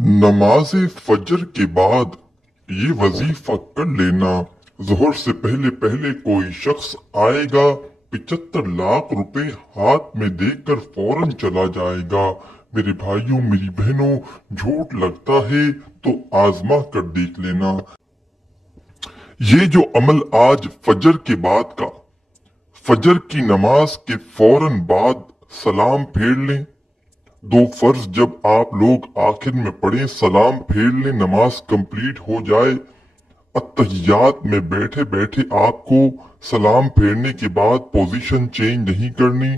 नमाज फजर के बाद ये वजीफा कर लेना। जोहर से पहले पहले कोई शख्स आएगा, 75 लाख रुपए हाथ में देकर फौरन चला जाएगा। मेरे भाइयों मेरी बहनों, झूठ लगता है तो आजमा कर देख लेना। ये जो अमल आज फजर के बाद का, फजर की नमाज के फौरन बाद सलाम फेर लें। दो फर्ज जब आप लोग आखिर में पढ़ें, सलाम फेर लें, नमाज कंप्लीट हो जाए। अत्तहियात में बैठे बैठे आपको सलाम फेरने के बाद पोजीशन चेंज नहीं करनी,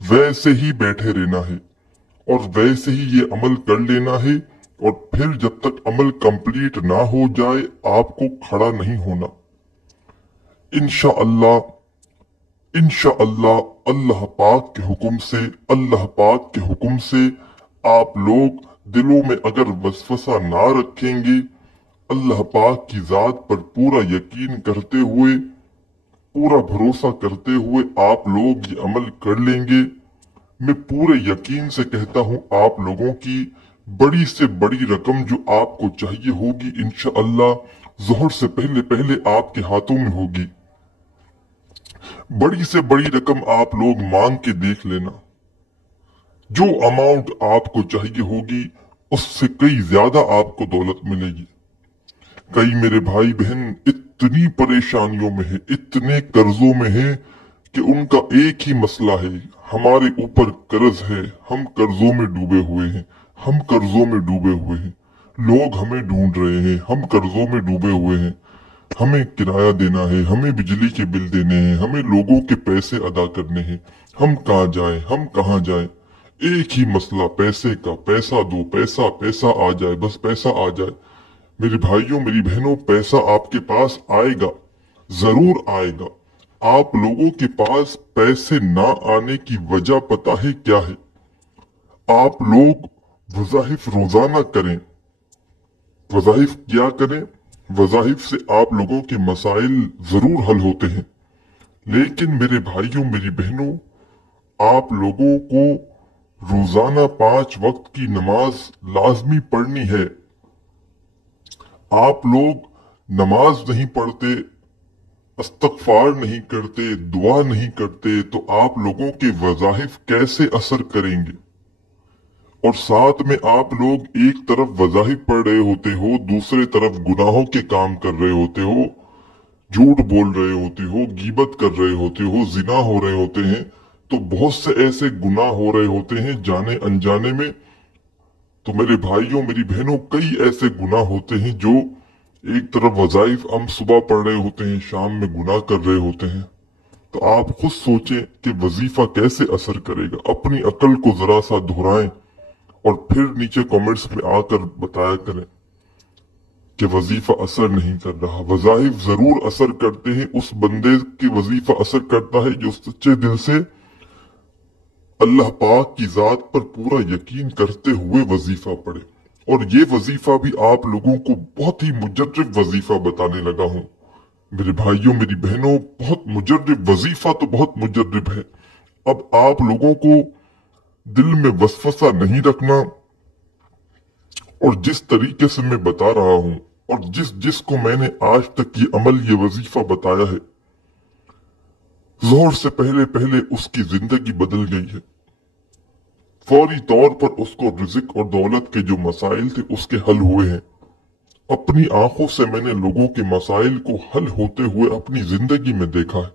वैसे ही बैठे रहना है और वैसे ही ये अमल कर लेना है। और फिर जब तक अमल कंप्लीट ना हो जाए आपको खड़ा नहीं होना। इंशाअल्लाह इंशाअल्लाह अल्लाह पाक के हुक्म से, अल्लाह पाक के हुक्म से आप लोग दिलों में अगर वसवसा ना रखेंगे, अल्लाह पाक की जात पर पूरा यकीन करते हुए, पूरा भरोसा करते हुए आप लोग ये अमल कर लेंगे। मैं पूरे यकीन से कहता हूं आप लोगों की बड़ी से बड़ी रकम जो आपको चाहिए होगी इंशाअल्लाह जोहर से पहले पहले आपके हाथों में होगी। बड़ी से बड़ी रकम आप लोग मांग के देख लेना। जो अमाउंट आपको चाहिए होगी उससे कई ज्यादा आपको दौलत मिलेगी। कई मेरे भाई बहन इतनी परेशानियों में है, इतने कर्जों में है कि उनका एक ही मसला है, हमारे ऊपर कर्ज है, हम कर्जों में डूबे हुए हैं, हम कर्जों में डूबे हुए हैं, लोग हमें ढूंढ रहे हैं, हम कर्जों में डूबे हुए हैं, हमें किराया देना है, हमें बिजली के बिल देने हैं, हमें लोगों के पैसे अदा करने हैं, हम कहाँ जाएं, हम कहाँ जाएं। एक ही मसला पैसे का, पैसा दो, पैसा पैसा आ जाए, बस पैसा आ जाए। मेरे भाइयों मेरी बहनों, पैसा आपके पास आएगा, जरूर आएगा। आप लोगों के पास पैसे ना आने की वजह पता है क्या है? आप लोग वज़ाइफ रोजाना करें। वज़ाइफ क्या करें? वज़ाइफ से आप लोगों के मसाइल जरूर हल होते हैं, लेकिन मेरे भाइयों मेरी बहनों, आप लोगों को रोजाना 5 वक्त की नमाज लाजमी पढ़नी है। आप लोग नमाज नहीं पढ़ते, इस्तगफार नहीं करते, दुआ नहीं करते, तो आप लोगों के वज़ाइफ कैसे असर करेंगे? और साथ में आप लोग एक तरफ वज़ाइफ पढ़ रहे होते हो, दूसरे तरफ गुनाहों के काम कर रहे होते हो, झूठ बोल रहे होते हो, गीबत कर रहे होते हो, जिना हो रहे होते हैं, तो बहुत से ऐसे गुनाह हो रहे होते हैं जाने अनजाने में। तो मेरे भाइयों मेरी बहनों, कई ऐसे गुनाह होते हैं जो एक तरफ वज़ाइफ हम सुबह पढ़ रहे होते हैं, शाम में गुनाह कर रहे होते हैं। तो आप खुद सोचें कि वजीफा कैसे असर करेगा। अपनी अकल को जरा सा दोहराएं और फिर नीचे कमेंट्स में आकर बताया करें कि वजीफा असर नहीं कर रहा। वज़ाइफ जरूर असर करते हैं। उस बंदे की वजीफा असर करता है जो सच्चे दिल से अल्लाह पाक की जात पर पूरा यकीन करते हुए वजीफा पढ़े। और ये वजीफा भी आप लोगों को बहुत ही मुजर्रिब वजीफा बताने लगा हूं। मेरे भाइयों मेरी बहनों, बहुत मुजर्रिब वजीफा, तो बहुत मुजर्रिब है। अब आप लोगों को दिल में वसवसा नहीं रखना, और जिस तरीके से मैं बता रहा हूं और जिसको मैंने आज तक ये अमल, ये वजीफा बताया है, जोहर से पहले पहले उसकी जिंदगी बदल गई है। फौरी तौर पर उसको रिज़्क और दौलत के जो मसाइल थे उसके हल हुए हैं। अपनी आंखों से मैंने लोगों के मसाइल को हल होते हुए अपनी जिंदगी में देखा है।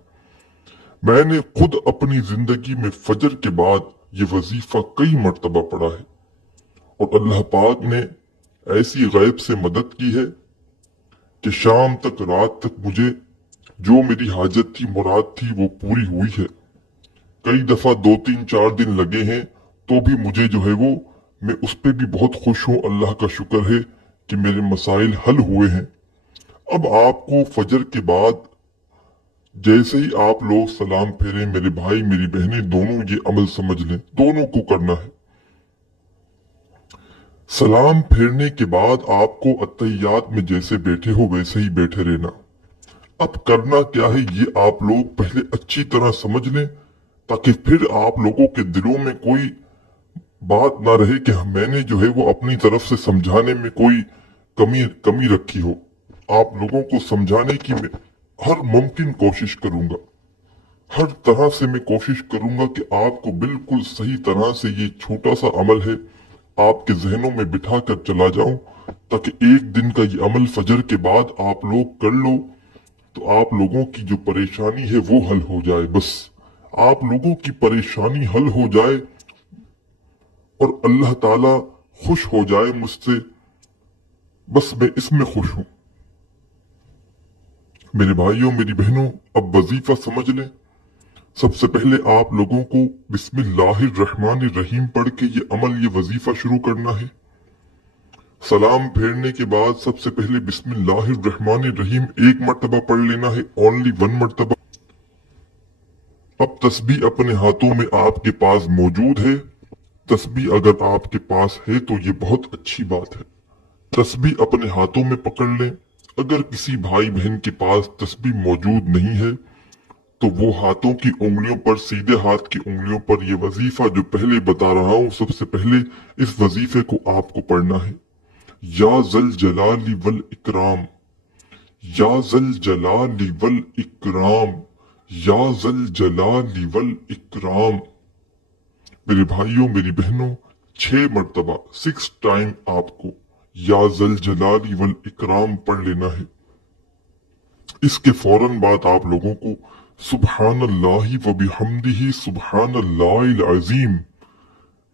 मैंने खुद अपनी जिंदगी में फजर के बाद ये वजीफा कई मर्तबा पढ़ा है, और अल्लाह पाक ने ऐसी गैब से मदद की है कि शाम तक, रात तक मुझे जो मेरी हाजत थी, मुराद थी, वो पूरी हुई है। कई दफा 2-3-4 दिन लगे हैं, तो भी मुझे जो है वो, मैं उस पर भी बहुत खुश हूं। अल्लाह का शुक्र है कि मेरे मसाइल हल हुए हैं। अब आपको फजर के बाद जैसे ही आप लोग सलाम फेरें, मेरे भाई मेरी बहनें दोनों ये अमल समझ लें, दोनों को करना है। सलाम फेरने के बाद आपको अत्तहियात में जैसे बैठे हो वैसे ही बैठे रहना। अब करना क्या है ये आप लोग पहले अच्छी तरह समझ लें, ताकि फिर आप लोगों के दिलों में कोई बात ना रहे कि मैंने जो है वो अपनी तरफ से समझाने में कोई कमी रखी हो। आप लोगों को समझाने की मैं हर मुमकिन कोशिश करूंगा। हर तरह से मैं कोशिश करूंगा कि आपको बिल्कुल सही तरह से ये छोटा सा अमल है आपके जहनों में बिठा कर चला जाऊं, ताकि एक दिन का ये अमल फजर के बाद आप लोग कर लो तो आप लोगों की जो परेशानी है वो हल हो जाए। बस आप लोगों की परेशानी हल हो जाए और अल्लाह ताला खुश हो जाए मुझसे, बस मैं इसमें खुश हूं। मेरे भाइयों मेरी बहनों, अब वजीफा समझ लें। सबसे पहले आप लोगों को बिस्मिल्लाहिर्रहमानिर्रहीम पढ़ के ये अमल, ये वजीफा शुरू करना है। सलाम फेरने के बाद सबसे पहले बिस्मिल्लाहिर्रहमानिर्रहीम एक मर्तबा पढ़ लेना है, ओनली 1 मर्तबा। अब तस्बीह अपने हाथों में आपके पास मौजूद है। तस्बीह अगर आपके पास है तो ये बहुत अच्छी बात है। तस्बीह अपने हाथों में पकड़ लें। अगर किसी भाई बहन के पास तस्बीह मौजूद नहीं है तो वो हाथों की उंगलियों पर, सीधे हाथ की उंगलियों पर ये वजीफा जो पहले बता रहा हूं, सबसे पहले इस वजीफे को आपको पढ़ना है। या जल जलाली वल इकराम, या जल जलाली वल इकराम, या जल जलाली वल इकराम। मेरे भाइयों मेरी बहनों, 6 मर्तबा 6 टाइम आपको या जल जलाली वल इकराम पढ़ लेना है। इसके फौरन बाद आप लोगों को सुबहानल्लाहि व बिहम्दिही सुबहानल्लाहिल अज़ीम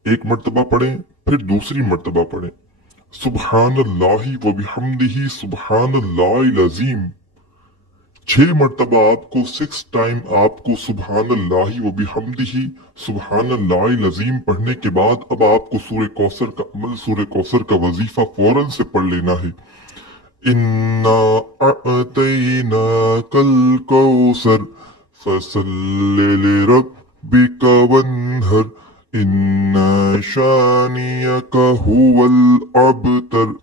एक मर्तबा पढ़ें, फिर दूसरी मर्तबा पढ़ें सुबहानल्लाहि व बिहम्दिही सुबहानल्लाहिल अज़ीम। 6 मर्तबा आपको 6 टाइम आपको सुबहानल्लाहि व बिहम्दिही सुबहानल्लाहिल अज़ीम पढ़ने के बाद अब आपको सूरह कौसर का अमल, सूरह कौसर का वजीफा फौरन से पढ़ लेना है। इन्ना अअतैना कल कौसर फसल्लि लिरब्बिका वन्हर इन्ना शानियका हुवल अबतर।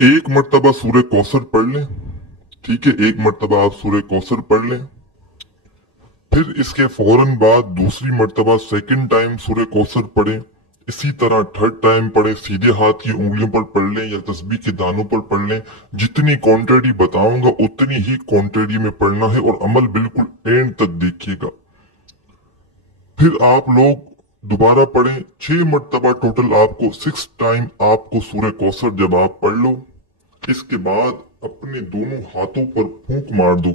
एक मर्तबा सूरह कौसर पढ़ लें, ठीक है, एक मर्तबा आप सूरह कौसर पढ़ लें। फिर इसके फौरन बाद दूसरी मर्तबा सेकंड टाइम सूरह कौसर पढ़ें। इसी तरह थर्ड टाइम पढ़ें, सीधे हाथ की उंगलियों पर पढ़ लें या तस्बीह के दानों पर पढ़ लें। जितनी क्वांटिटी बताऊंगा उतनी ही क्वांटिटी में पढ़ना है और अमल बिल्कुल एंड तक देखिएगा। फिर आप लोग दोबारा पढ़ें 6 मर्तबा टोटल आपको 6 टाइम आपको सूरह कौसर जब आप पढ़ लो, इसके बाद अपने दोनों हाथों पर फूंक मार दो।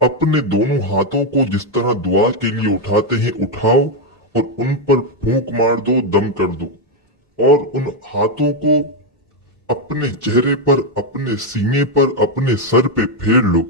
अपने दोनों हाथों को जिस तरह दुआ के लिए उठाते हैं उठाओ और उन पर फूंक मार दो, दम कर दो और उन हाथों को अपने चेहरे पर, अपने सीने पर, अपने सर पे फेर लो।